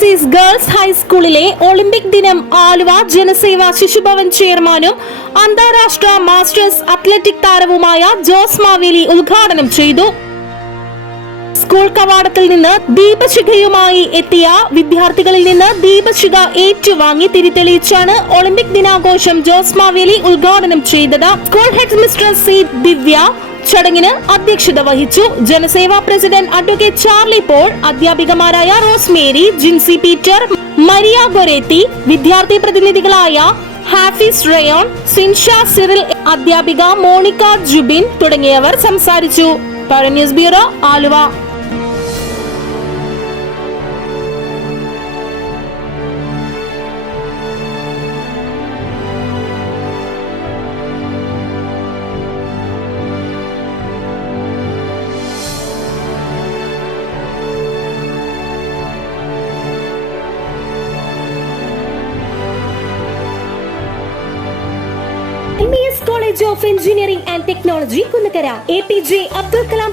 Francis girls ഹൈസ്കൂളിലെ olympic ദിനം ആലുവ ജനസേവ ശിശുഭവൻ ചെയർമാനും അന്താരാഷ്ട്ര മാസ്റ്റേഴ്സ് അത്ലറ്റിക് താരവുമായ ജോസ് മാവേലി ഉദ്ഘാടനം ചെയ്തു. സ്കൂൾ കവാടത്തിൽ നിന്ന് ദീപശിഖയുമായി എത്തിയ വിദ്യാർത്ഥികളിൽ നിന്ന് ദീപശിഖ ഏറ്റുവാങ്ങി തിരിതെളിയിച്ചാണ് ഒളിമ്പിക് ദിനാഘോഷം ജോസ് മാവേലി ഉദ്ഘാടനം ചെയ്തത്. School head mister C Divya ചടങ്ങിന് അധ്യക്ഷത വഹിച്ചു Janaseva president advocate Charlie Paul അധ്യാപികമാരായ Rosemary Jincy Peter Maria Goretti വിദ്യാർത്ഥി പ്രതിനിധികളായ ഹാഫിസ് റയോൺ സിൻഷ സിറിൽ അധ്യാപിക മോണിക്ക ജുബിൻ തുടങ്ങിയവർ സംസാരിച്ചു. News bureau Aluva. M E S college of engineering and technology Kunnakkara A P J Abdul Kalam